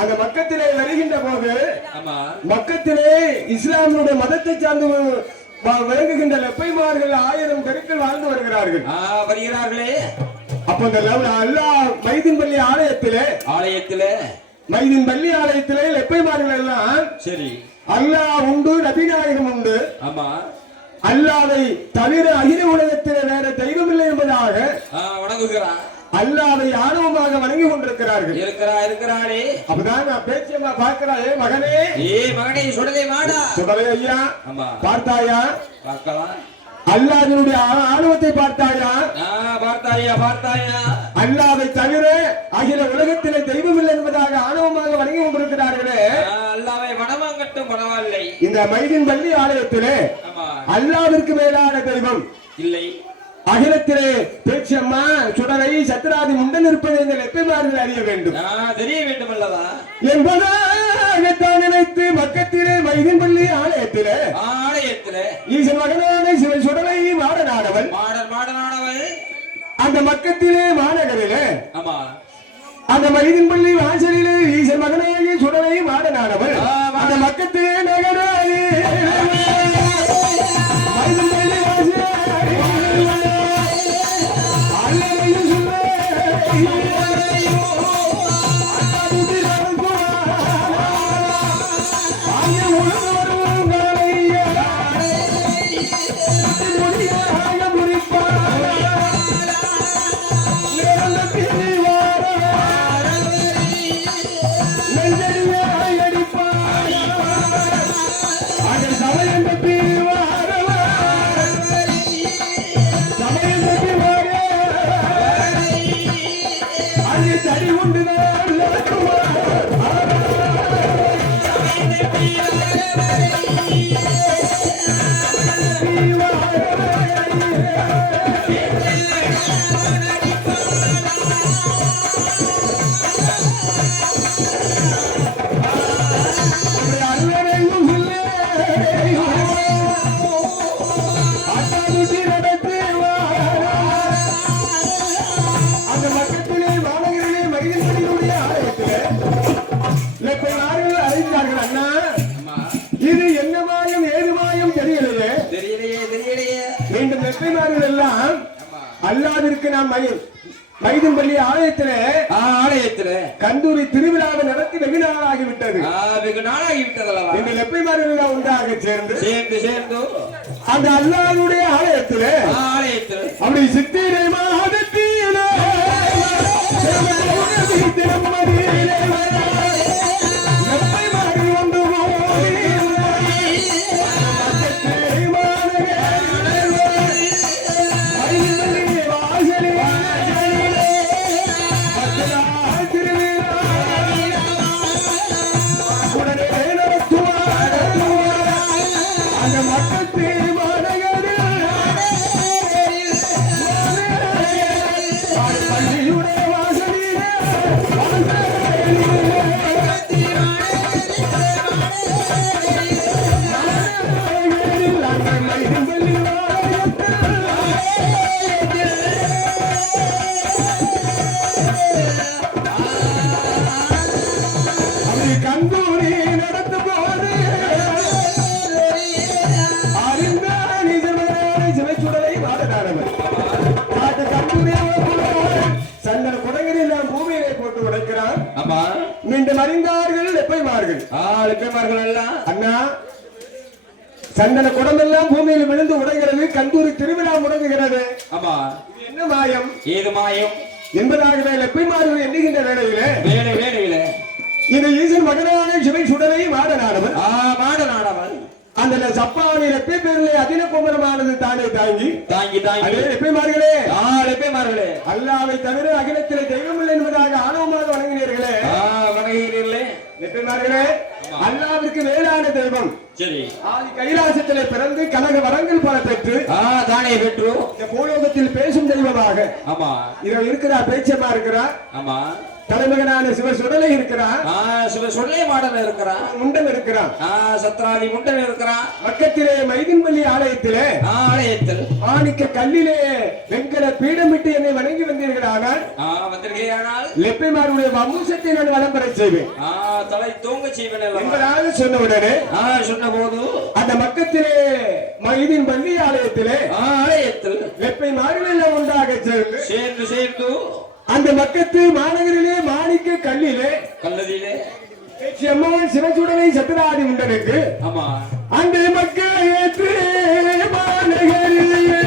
அந்த மக்கத்திலே வருகின்ற போது மக்கத்திலே இஸ்லாமிய மதத்தை சார்ந்து விளங்குகின்ற லெப்பைமார்கள் 1000 தெருக்கள் வாழ்ந்து வருகிறார்கள். அப்ப அந்த அல்லாஹ் மைதீன் பள்ளி ஆலயத்திலே மைதீன் பள்ளி ஆலயத்திலே லெப்பைமார்கள் எல்லாம் சரி அல்லாஹ் உண்டு, நபிநாயகம் உண்டு, அல்லாஹ்வை தவிர அகில உலகத்திலே வேற தெய்வம் இல்லை என்பதாக வணங்குகிறார். அல்லாஹ்வை ஆணவமாக வணங்கி கொண்டிருக்கிறார்கள். இருக்கிறாரே அப்பதான் நான் பேச்சியம்மா பார்க்கிறாயே மகனே, மகனே சுடலை மாடா, சுடலை ஐயா பார்த்தாயா? பார்க்கலாம். அல்லாஹ்வினுடைய ஆணவத்தை பார்த்தாயா? பார்த்தாயா? அல்லாஹ்வை தவிர அகில உலகத்திலே தெய்வம் இல்லை என்பதாக ஆணவமாக வணங்கி கொண்டிருக்கிறார்களே. அல்லாஹ்வை வணங்கட்டும் பரவாயில்லை. இந்த மைதீன் பள்ளி ஆலயத்திலே அல்லாஹ்விற்கு மேலான தெய்வம் இல்லை. அகிலத்திலே பேச்சியம்மா சுடரை சத்ராதி முண்டன் இருப்பதை இந்த லெப்பைமார்கள் அறிய வேண்டும், தெரிய வேண்டும் அல்லவா என்பதாக நினைத்து மக்கத்திலே மைதீன் பள்ளி ஆலயத்திலே ஈசன் மகனான சிவன் சுடரை மாடனானவன் அந்த மக்கத்திலே மாநகரிலே அந்த மைதீன் பள்ளி வாசலிலே ஈசன் மகனாகி சுடரை மாடனானவன் அந்த மக்கத்திலே நகராலே அல்லாவிற்கு நாம் மைதீன் பள்ளி ஆலயத்திலே கந்தூரி திருவிழாவை நடத்தி வெகு நாளாகிவிட்டது. இந்த லெப்பைமார்கள் ஒன்றாக சேர்ந்து அந்த அல்லாஹ்வுடைய ஆலயத்திலே அப்படி சித்திரை மாதத்திலே மீண்டும் அறிந்தார்கள் லெப்பைமார்கள். லெப்பைமார்கள் எல்லாம் அண்ணா சந்தன குடமெல்லாம் பூமியில் விழுந்து உடைகிறது, கந்தூரி திருவிழா முடங்குகிறது. ஆமா, இது என்ன மாயம்? ஏது மாயம் என்பதாக லெப்பைமார்கள் எண்ணுகின்ற வேளையில இது ஈசன் மகனான சிவை சுடலை மாடனானவன். மாடனானவன் அந்த சப்பாவனை லெப்பை பேரிலே அதின குமரமானது தானே தாங்கி லெப்பைமார்களே அல்லாவை தவிர அகிலத்திலே தெய்வம் இல்லை என்பதாக ஆணவமாக வணங்கினீர்களே. லெப்பைமார்களே, அல்லாவிற்கு மேலான தெய்வம். சரி, ஆதி கைலாசத்திலே பிறந்து கனக வரங்கள் பல பெற்று தானே பெற்று இந்த பூலோகத்தில் பேசும் தெய்வமாக. ஆமா, இவன் இருக்கிறார், பேச்சமா இருக்கிறார். ஆமா, தலைமகனான சிவ சுடலை இருக்கிறான். சிவ சுடலை மாடல இருக்கிறான். முண்டன் இருக்கிறான். சத்ராதி முண்டன் இருக்கிறான். பக்கத்திலே மைதின்பள்ளி ஆலயத்திலே மாணிக்க கல்லிலே வெண்கல பீடமிட்டு என்னை வணங்கி வந்தீர்களானால் லெப்பைமாருடைய வம்சத்தை நான் வளம் பெற செய்வேன், தலை தூங்க செய்வேன் என்பதாக சொன்ன உடனே சொன்ன போது அந்த பக்கத்திலே மைதின்பள்ளி ஆலயத்தில் லெப்பைமார்கள் எல்லாம் ஒன்றாக சேர்ந்து அந்த மக்கத்து மாநகரிலே மாணிக்க கல்லிலே செம்மவன் சிவசுடனை சத்ராதி உண்டனுக்கு அந்த மக்கள் ஏற்று மாநகரிலே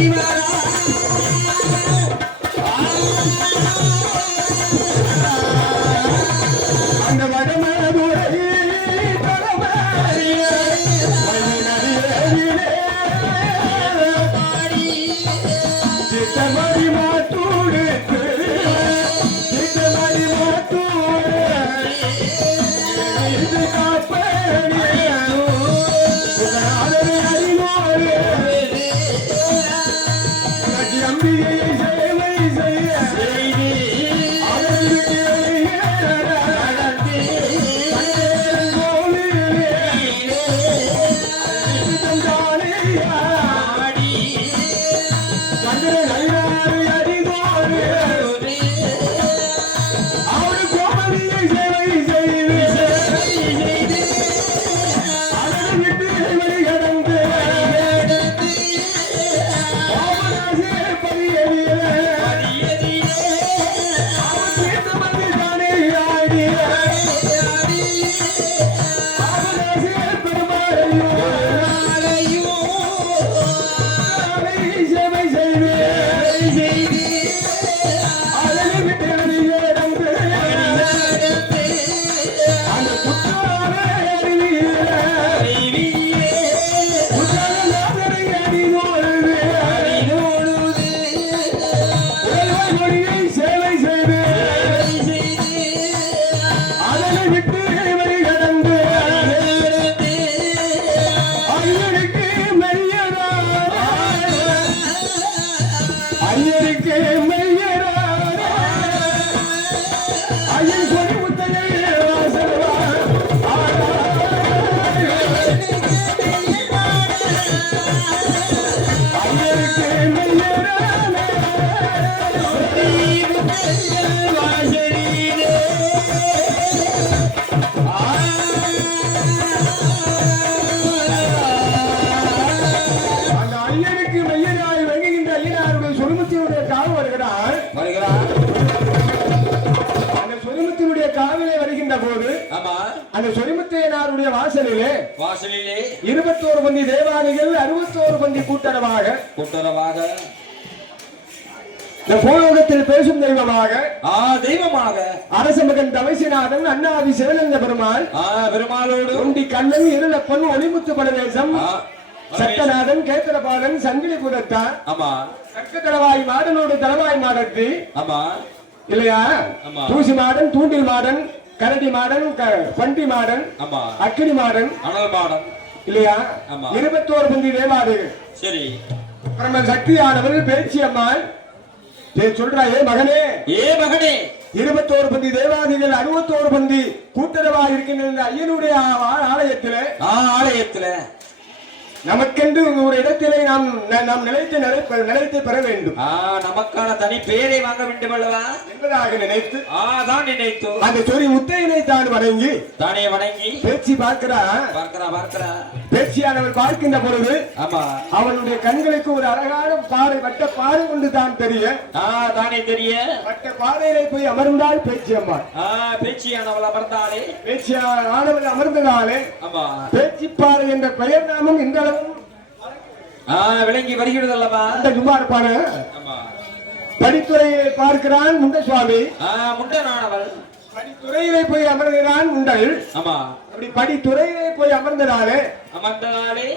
Viva ஐயனுக்கு மையனாய் வழங்குகின்ற ஐயனாருடைய சொருமத்தினுடைய காவு வருகிறார். அந்த சொருமத்தினுடைய காவிலே வருகின்ற போது அந்த சொரிமுத்தையனாருடைய வாசலிலே 21 பந்தி தேவாதிகள் 61 பந்தி கூட்டுறவாக இந்த பூலோகத்தில் பேசும் தெய்வமாக அரச மகன் தவசிநாதன் அண்ணாவி சிவனந்த பெருமாளோடு ஒண்டி கண்ணன் இருளப்பன் ஒளிமுத்து பரதேசம் சட்டநாதன் கேத்திரபாலன் சங்கிலி புதத்தான் கற்கத்தளவாய் மாடனோடு தளவாய் மாடத்தி இல்லையா தூசி மாடன் தூண்டில் மாடன் கரடி மாடன் பண்டி மாடன் அக்கினி மாடன் இல்லையா 21 பந்தி தேவாதிகள். சரி பரம சக்தியானவர் பேச்சி அம்மாள் சொல்றாயே மகனே 21 பந்தி தேவாதிகள் 61 பந்தி கூட்டுறவா இருக்கின்ற ஐயனுடைய ஆலயத்திலே நமக்கென்று ஒரு இடத்திலே நாம் நிலைத்து பெற வேண்டும். நமக்கான தனி பேரை வாங்க வேண்டும் அல்லவா என்பதாக நினைத்து அந்த சொறி முத்தையனை தானே வணங்கி பேச்சு பார்க்கிறா பேச்சியானவர் பார்க்கின்ற பொழுது அவனுடைய கண்களுக்கு ஒரு அழகான பாறை வட்ட பாறை கொண்டு தான் தெரிய வட்ட பாறையிலே போய் அமர்ந்தால் பேச்சி அம்மா பேச்சியானவள் அமர்ந்ததாலே பேச்சி பாறை என்ற பெயர் நாமும் இந்த விளங்கி வருகிறது அல்லவா. சும்மா இருப்பாரு படித்துறையை பார்க்கிறான் முண்ட சுவாமி முண்டனானவள் படித்துறையிலே போய் அமர்கிறான் முண்டல். அப்படி படித்துறையிலே போய் அமர்ந்ததாலே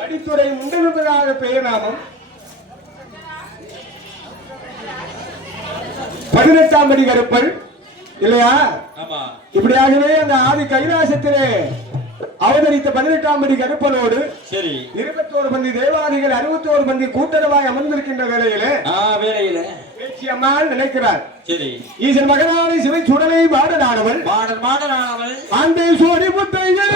படித்துறை முண்டல் என்பதாக பெயர் நாமம் 18ஆம் படி கருப்பல் இல்லையா. இப்படியாகவே அந்த ஆதி கைலாசத்திலே அவதரித்த 18ஆம் படி கருப்பனோடு 21 பந்தி தேவாதிகள் 61 பந்தி கூட்டுறவாய் அமர்ந்திருக்கின்ற வேளையிலே பேச்சி அம்மாள் நினைக்கிறார். ஈசன் மகனான சிவை சுடலை மாடனானவள் அந்த சோடி முத்தையே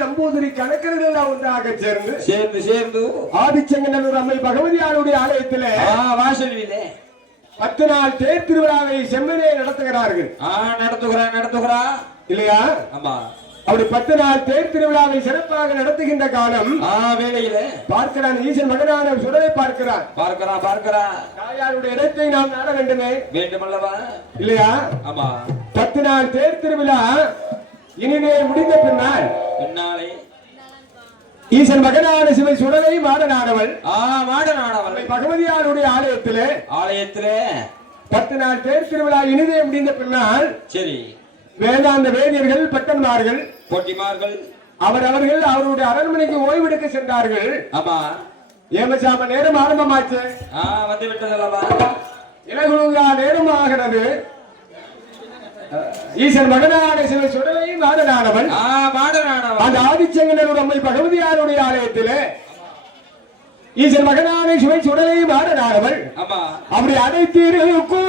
நம்பூதிரி கணக்கர்கள் ஒன்றாக சேர்ந்து ஆதிச்சங்கநல்லூர் அம்மை பகவதியாருடைய ஆலயத்திலே வாசலிலே 10 நாள் தேர் திருவிழாவை செம்மனே நடத்துகிறார்கள். இல்லையா. அப்படி 10 நாள் தேர் திருவிழாவை சிறப்பாக நடத்துகின்ற காலம் வேளையிலே பார்க்கிறான் ஈசன் மகனான சுடலை பார்க்கிறான். தாயாருடைய இடத்தை நாம் நாட வேண்டுமல்லவா இல்லையா. 10 நாள் தேர் திருவிழா இனிமே முடிந்த பின்னாலே ஈசன் மகனான சிவை சுடலை மாடனானவள் பகவதியாருடைய ஆலயத்திலே 10 நாள் தேர் திருவிழா இனிதே முடிந்த பின்னால் வேதாந்த வேதியர்கள் பட்டன்மார்கள் போட்டிமார்கள் அவர்கள் அவருடைய அரண்மனைக்கு ஓய்வெடுக்க சென்றார்கள். ஏமசாம நேரம் ஆரம்பமாச்சு. இலகுலுங்கா நேரம் ஆகிறது. ஈசன் மகனான சிவை சுடலை மாடனானவன் அந்த ஆதிச்சங்கனோட அம்மை பகவதியாருடைய ஆலயத்திலே ஈசன் மகனான சிவை சுடலை மாடனானவள் அப்படி அடைத்திருக்கும்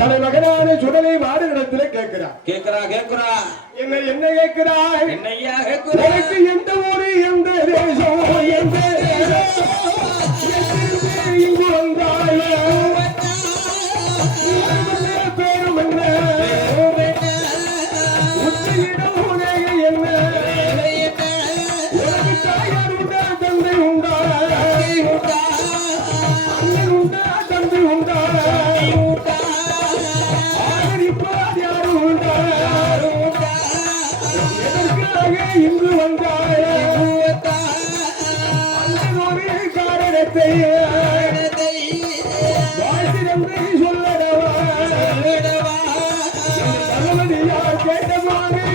தலைமகனான சுடலை மாடுகளிடத்திலே கேட்கிறா என்ன கேட்கிறாய் உனக்கு எந்த ஊரு எந்த தேசம் இங்கு வந்தாய் பேரும் என்ன உச்சியிடம் உனக என்ன உனக்கு தாயார் உண்டா தந்தை உண்டா அண்ணன் உண்டா தந்தை உண்டா இங்கு வந்தாய் ஒரு காரணத்தை வாழ்த்திடத்தை சொல்லடவா பகவதியார் கேட்டவாறு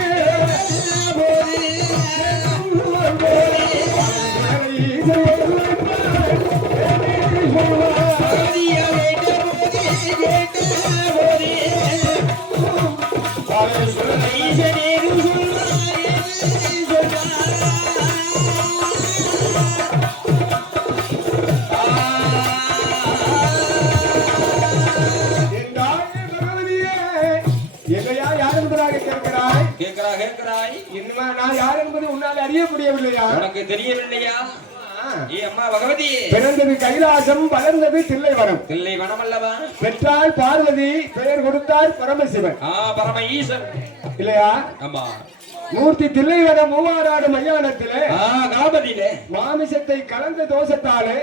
நான் யார் என்பது உன்னால் அறிய முடியவில்லையா? உனக்கு தெரியவில்லையா? அம்மா பகவதி பிறந்தது கைலாசம், வளர்ந்தது தில்லைவனம். தில்லைவனம் அல்லவா? பெற்றால் பார்வதி, பெயர் கொடுத்தார் பரமசிவன். பரம ஈசன் இல்லையா? ஆமா. மூர்த்தி தில்லைவனம் மூவாராடு மையானத்திலே கணபதியிலே மாமிசத்தை கலந்த தோஷத்தாலே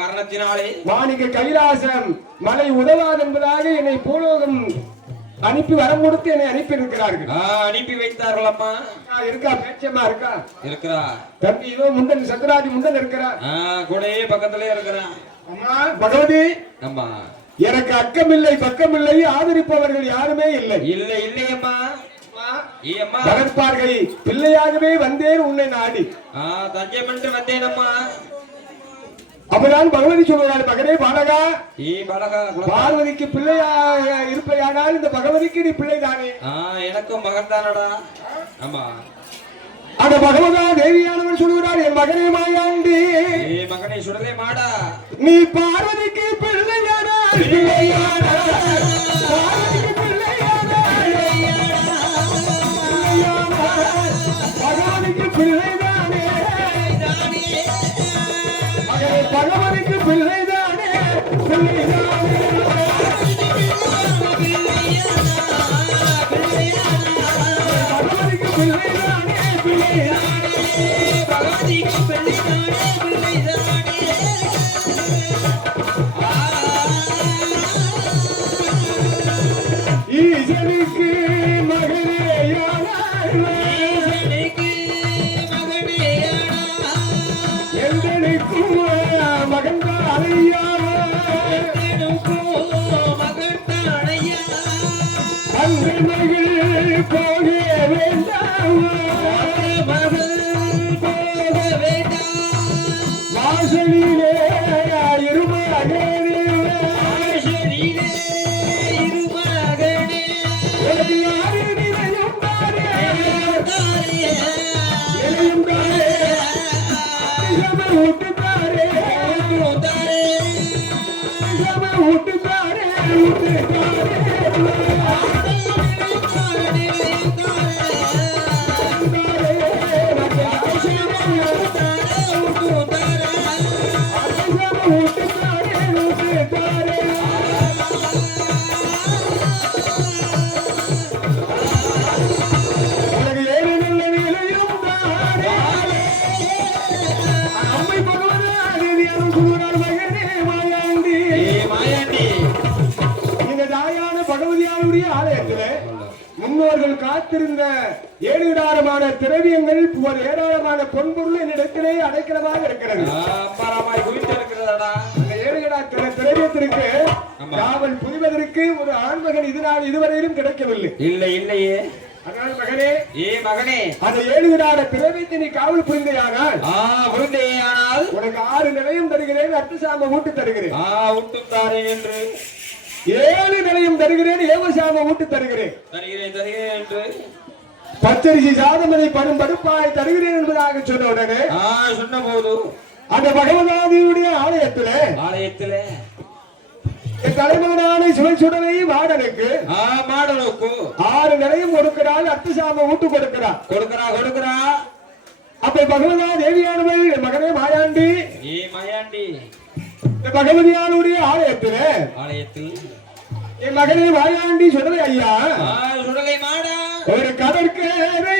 காரணத்தினாலே மாணிக்க கைலாசம் மலை உதவாது என்பதாக என்னை பூலோகம் அனுப்பி வரம் கொடுத்து என்னை அனுப்பி இருக்கிறார்கள். அனுப்பி வைத்தார்கள். அம்மா இருக்கா? பேச்சம்மா இருக்கா? இருக்கிறா. தம்பி இதோ முந்தன் சந்திராஜி முந்தன் இருக்கிறா. கூடயே பக்கத்திலே இருக்கிறா. அம்மா பகவதி, அம்மா எனக்கு அக்கமில்லை பக்கமில்லை, ஆதரிப்பவர்கள் யாருமே இல்லை. இல்லை இல்லையம்மா. வளர்ப்பார்கள் பிள்ளையாகவே வந்தேன் உன்னை நாடி. தஞ்சம் என்று வந்தேன் அம்மா. அப்பதான் பகவதி சொல்கிறாள், மகனே பாலகா, பார்வதிக்கு பிள்ளையாக இருப்பையானால் இந்த பகவதிக்கு நீ பிள்ளைதானே? எனக்கும் மகன் தானடா. ஆமா. அந்த பகவதா தேவியானவர் சொல்கிறார், என் மகனே மாயாண்டி, மகனை சுடலே மாடா, நீ பார்வதிக்கு பிள்ளையானா? பார்வதிக்கு பிள்ளையானா? ஈசனுக்கு மகனேயான எந்தனுக்கும் மகன் அலையா அந்த மகள் போக வேண்டாம் வாசலிலே இருமகனே முன்னோர்கள் காத்திருந்த ஏழுகிடாரமான திரவியங்கள் ஏராளமான பொன்பொருள் என்னிடத்திலே அடைக்கலமாக இருக்கிறது. திரவியத்திற்கு காவல் புரிவதற்கு ஒரு ஆண்மகன் இதுவரையிலும் கிடைக்கவில்லை. இல்லையே. அதனால் மகனே, மகனே, அந்த ஏழுகிடார திரவியத்தை நீ காவல் புரிந்தையானால் உனக்கு 6 நிலையம் தருகிறேன், அர்த்தசாம ஊட்டு தருகிறேன். ஊட்டுத்தாரேன் என்று 7 நிலையம் தருகிறேன், ஏவசாம ஊட்டு தருகிறேன் என்று பச்சரிசி சாதமனை படும் படுப்பாய் தருகிறேன் என்பதாக சொன்ன உடனே சொன்ன போது அந்த பகவதாதியுடைய ஆலயத்திலே என் தலைமகனான சிவன் சுடலை மாடனுக்கு 6 நிலையம் கொடுக்கிறாள், அர்த்தசாம ஊட்டு கொடுக்கிறா. அப்ப பகவதா தேவியானவள் என் மகனே மாயாண்டி பகவதியானுடைய ஆலயத்தில் என் மகனே மாயாண்டி சுடலை ஐயா சுடலை மாட ஒரு கடற்கரை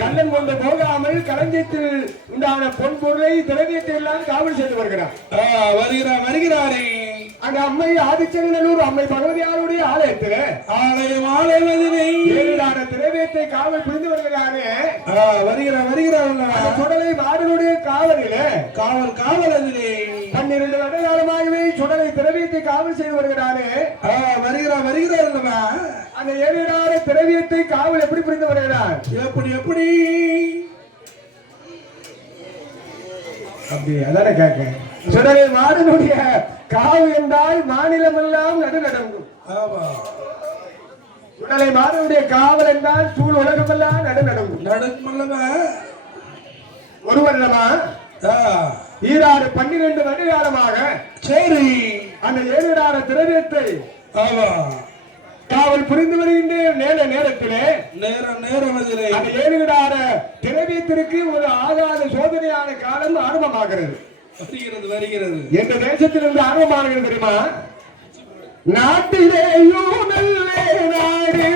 கள்ளன் கொண்டு போகாமல் களஞ்சியத்தில் உண்டான பொன்பொருளை திரவியத்தை எல்லாம் காவல் செய்து வருகிறாரே. அங்க அம்மை ஆதிச்சநல்லூர் அம்மை பகவதியாருடைய ஆலயத்துல ஆலயமதினை ஏழுதான திரவியத்தை காவல் புரிந்து வருகிறாரே வருகிறார் சுடலை மாடனுடைய காவலில காவல் அதிலே 12 வருட காலமாகவே சுடலை திரவியத்தை காவல் செய்து வருகிறாரே வருகிறார் அந்த ஏழுதான திரவியத்தை காவல் எப்படி புரிந்து வருகிறார் எப்படி அப்படி அதான கேட்க சுடலை மாடனுடைய காவு என்றால் மாநிலம் எல்லாம் நடுநடங்கும். சுடலை மாடனுடைய காவல் என்றால் சூழ் உலகம் எல்லாம் நடுநடங்கும். ஒரு வருடமா ஈராறு 12 வருட காலமாக சரி அந்த ஏழுடார திரவியத்தை காவல் புரிந்து வருகின்ற நேரத்திலே அந்த ஏழுடார திரவியத்திற்கு ஒரு ஆகாத சோதனையான காலம் ஆரம்பமாகிறது. எந்த தேசத்திலிருந்து ஆரம்பமாகிறது தெரியுமா? நாட்டிலேயும் நல்ல நாடு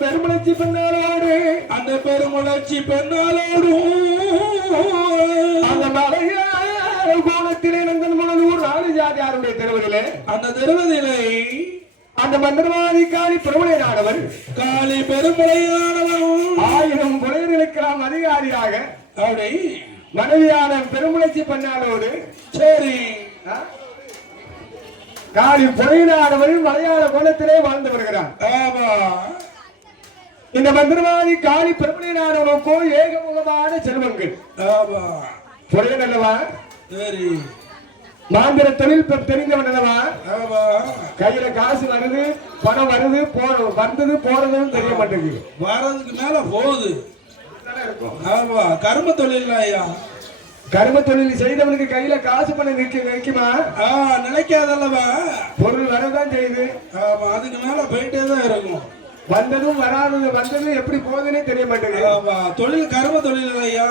பெருமுளர்ச்சி பெண்ணாலோடு அந்த பெருமுளர்ச்சி பெண்ணாலோடு அந்த மலையாள கோணத்திலே நந்தன் முழலூர் ராஜாதியாருடைய தெருவிலே அந்த தெருவிலே அந்த மந்திரவாதி காளி பெருமுளையானவர் ஆயிரம் கொலைகளுக்கெல்லாம் அதிகாரியாக அப்படி மனைவியான பெருமுளர்ச்சி பெண்ணாலோடு சரி காளி பொறையினானவர் மலையாள கோணத்திலே வாழ்ந்து வருகிறார். இந்த மந்திரவாதி காளி பெருமையினானவனுக்கோ ஏகமுகமான செல்வங்கள் பொறையன் அல்லவா, மாந்திர தொழில் தெரிந்தவன் அல்லவா, கையில காசு வருது பணம் வருது வந்தது போறதுன்னு தெரிய மாட்டேங்குது, வர்றதுக்கு மேல போகுது. கர்ம தொழில் ஐயா, கர்ம தொழில் செய்தவனுக்கு கையில காசு பண்ண நிற்குமா? நினைக்காதல்லவா, பொருள் வரதான் செய்யுது. அதுக்கு மேல போயிட்டே தான் இருக்கும். வந்ததும் வராதது, வந்தது எப்படி போகுதுன்னே தெரிய மாட்டேங்குது. தொழில் கர்ம தொழில் ஐயா.